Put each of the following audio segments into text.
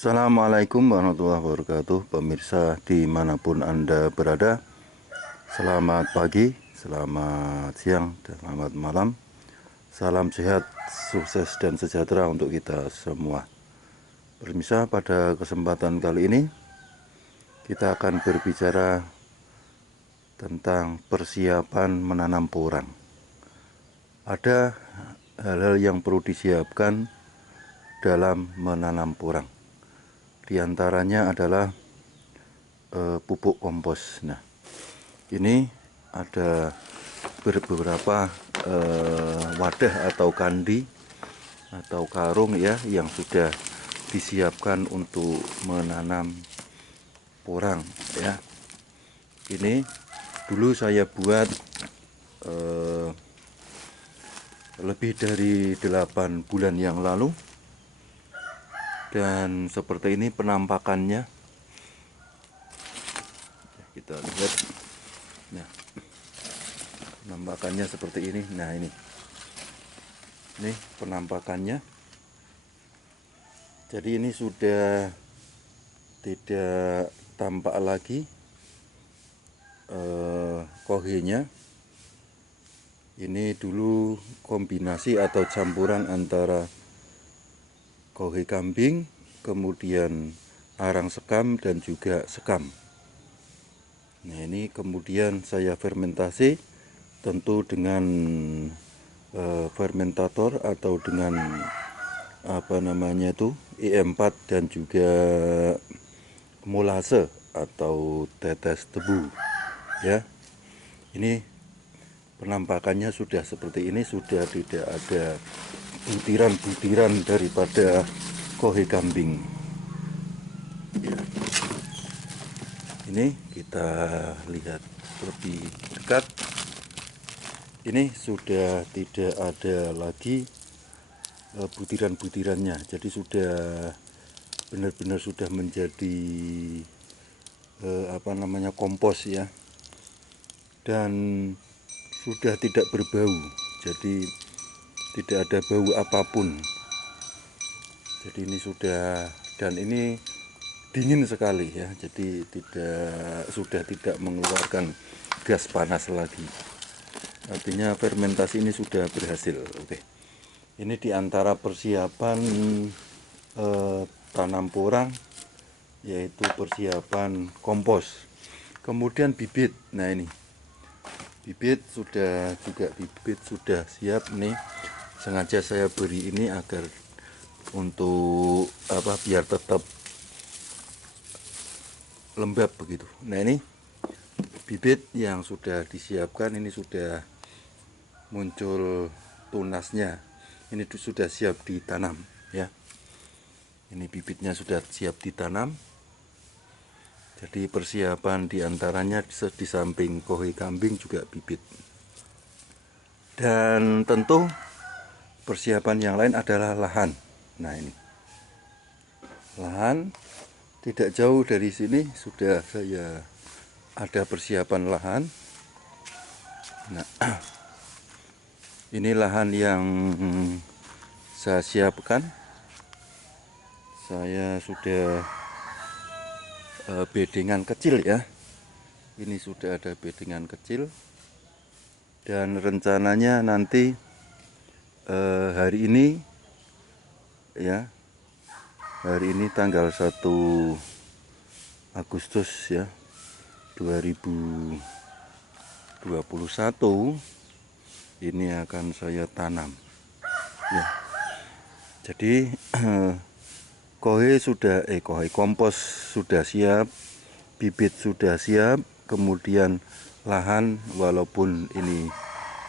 Assalamualaikum warahmatullahi wabarakatuh, pemirsa dimanapun Anda berada. Selamat pagi, selamat siang, dan selamat malam. Salam sehat, sukses, dan sejahtera untuk kita semua. Pemirsa, pada kesempatan kali ini kita akan berbicara tentang persiapan menanam porang. Ada hal-hal yang perlu disiapkan dalam menanam porang. Di antaranya adalah pupuk kompos. Nah, ini ada beberapa wadah atau kandi atau karung ya yang sudah disiapkan untuk menanam porang ya. Ini dulu saya buat lebih dari 8 bulan yang lalu, dan seperti ini penampakannya. Kita lihat. Nah, penampakannya seperti ini. Nah, ini penampakannya. Jadi ini sudah tidak tampak lagi kohenya. Ini dulu kombinasi atau campuran antara kohe kambing, kemudian arang sekam, dan juga sekam. Nah, ini kemudian saya fermentasi, tentu dengan fermentator atau dengan IM4 dan juga molase atau tetes tebu ya. Ini penampakannya sudah seperti ini, sudah tidak ada butiran-butiran daripada kohe kambing ya. Ini kita lihat lebih dekat. Ini sudah tidak ada lagi butiran-butirannya, jadi sudah benar-benar sudah menjadi kompos ya, dan sudah tidak berbau, jadi tidak ada bau apapun. Jadi ini sudah, dan ini dingin sekali ya, jadi sudah tidak mengeluarkan gas panas lagi. Artinya fermentasi ini sudah berhasil. Oke. Ini diantara persiapan tanam porang, yaitu persiapan kompos. Kemudian bibit. Nah, ini bibit sudah siap nih. Sengaja saya beri ini agar untuk biar tetap lembab begitu. Nah, ini bibit yang sudah disiapkan, ini sudah muncul tunasnya. Ini sudah siap ditanam ya. Ini bibitnya sudah siap ditanam. Jadi persiapan diantaranya di samping kohe kambing juga bibit. Dan tentu persiapan yang lain adalah lahan. Nah, ini lahan tidak jauh dari sini sudah saya ada persiapan lahan. Nah, ini lahan yang saya siapkan. Saya sudah bedengan kecil ya. Ini sudah ada bedengan kecil, dan rencananya nanti hari ini ya, hari ini tanggal 1 Agustus ya 2021, ini akan saya tanam ya. Jadi kohe kompos sudah siap, bibit sudah siap, kemudian lahan walaupun ini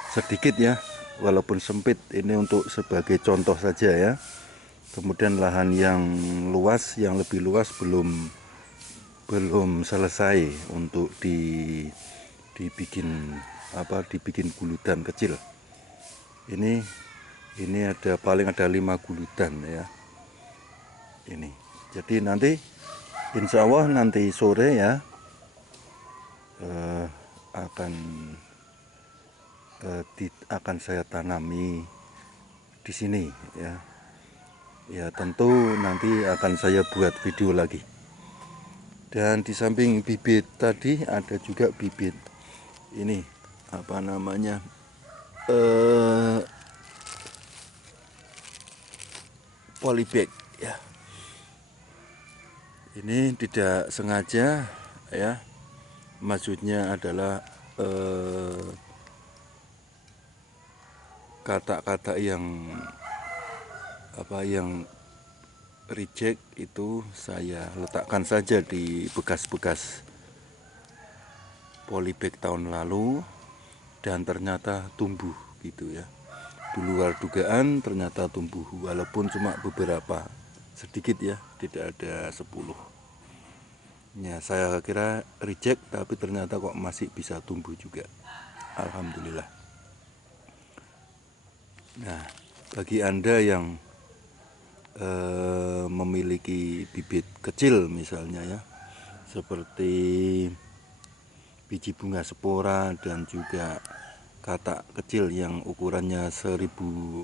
sedikit ya, walaupun sempit, ini untuk sebagai contoh saja ya. Kemudian lahan yang luas, yang lebih luas belum selesai untuk dibikin guludan kecil. Ini paling ada 5 guludan ya. Ini. Jadi nanti insya Allah nanti sore ya akan saya tanami di sini ya. ya tentu nanti akan saya buat video lagi. Dan di samping bibit tadi ada juga bibit ini apa namanya polybag ya. Ini tidak sengaja ya, maksudnya adalah kata-kata yang reject itu saya letakkan saja di bekas-bekas polybag tahun lalu, dan ternyata tumbuh gitu ya. Di luar dugaan ternyata tumbuh, walaupun cuma beberapa, sedikit ya, tidak ada 10 ya. Saya kira reject, tapi ternyata kok masih bisa tumbuh juga, alhamdulillah. Nah, bagi Anda yang memiliki bibit kecil misalnya ya, seperti biji bunga spora dan juga katak kecil yang ukurannya 1000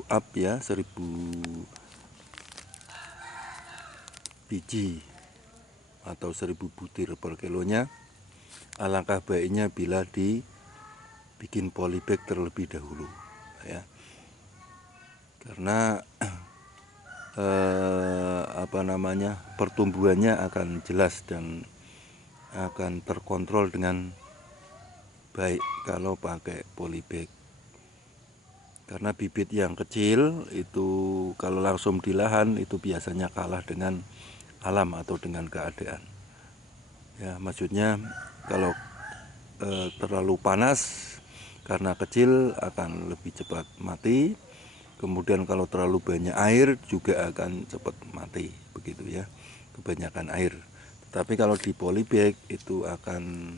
up ya, 1000 biji atau 1000 butir per kilonya, alangkah baiknya bila dibikin polybag terlebih dahulu ya, karena pertumbuhannya akan jelas dan akan terkontrol dengan baik kalau pakai polybag. Karena bibit yang kecil itu kalau langsung di lahan itu biasanya kalah dengan alam atau dengan keadaan ya. Maksudnya kalau terlalu panas karena kecil akan lebih cepat mati, kemudian kalau terlalu banyak air juga akan cepat mati begitu ya, kebanyakan air. Tapi kalau di polybag itu akan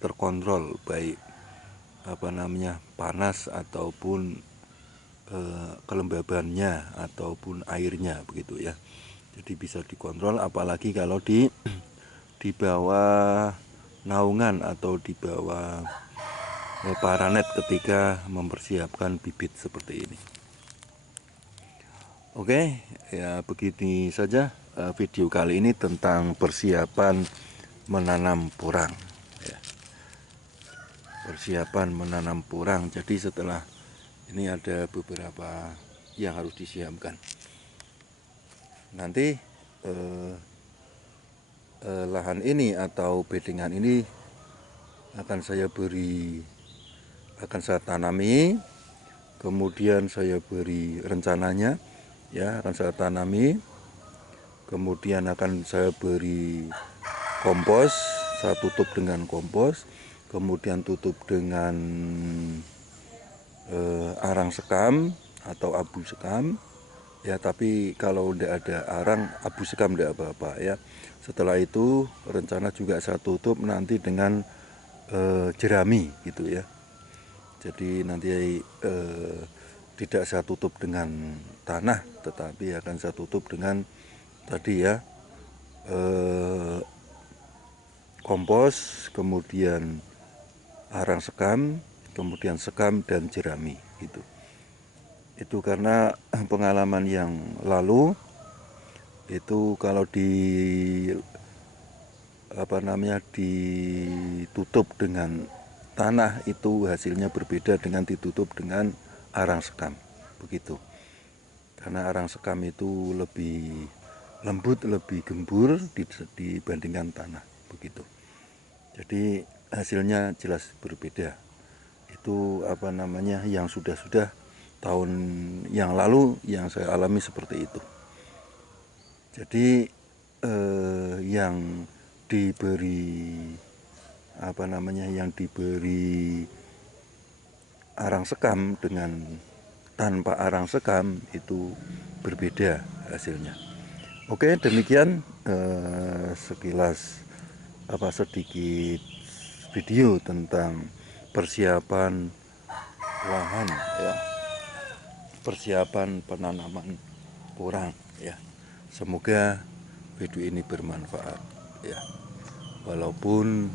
terkontrol baik panas ataupun kelembabannya ataupun airnya begitu ya. Jadi bisa dikontrol, apalagi kalau di bawah naungan atau di bawah paranet ketika mempersiapkan bibit seperti ini. Oke ya, begini saja video kali ini tentang persiapan menanam porang ya. Persiapan menanam porang. Jadi setelah ini ada beberapa yang harus disiapkan. Nanti lahan ini atau bedengan ini akan saya tanami, kemudian saya beri rencananya ya, akan saya tanami, kemudian akan saya beri kompos, saya tutup dengan kompos, kemudian tutup dengan arang sekam atau abu sekam ya. Tapi kalau tidak ada arang, abu sekam tidak apa-apa ya. Setelah itu rencana juga saya tutup nanti dengan jerami gitu ya. Jadi nanti tidak saya tutup dengan tanah, tetapi akan saya tutup dengan tadi ya, kompos, kemudian arang sekam, kemudian sekam dan jerami gitu. Itu karena pengalaman yang lalu itu kalau ditutup dengan tanah itu hasilnya berbeda dengan ditutup dengan arang sekam begitu. Karena arang sekam itu lebih lembut, lebih gembur dibandingkan tanah begitu. Jadi hasilnya jelas berbeda. Itu yang sudah tahun yang lalu yang saya alami seperti itu. Jadi yang diberi arang sekam dengan tanpa arang sekam itu berbeda hasilnya. Oke, demikian sekilas sedikit video tentang persiapan lahan ya, persiapan penanaman porang ya. Semoga video ini bermanfaat ya, walaupun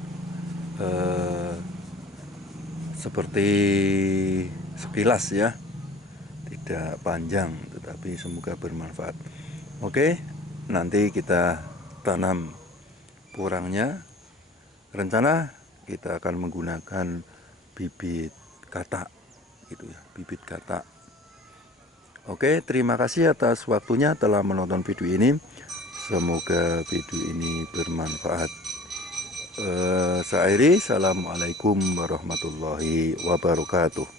seperti sekilas ya, tidak panjang, tapi semoga bermanfaat. Oke, nanti kita tanam porangnya. Rencana kita akan menggunakan bibit katak gitu ya, bibit katak. Oke, terima kasih atas waktunya telah menonton video ini. Semoga video ini bermanfaat. Saya akhiri, assalamualaikum warahmatullahi wabarakatuh.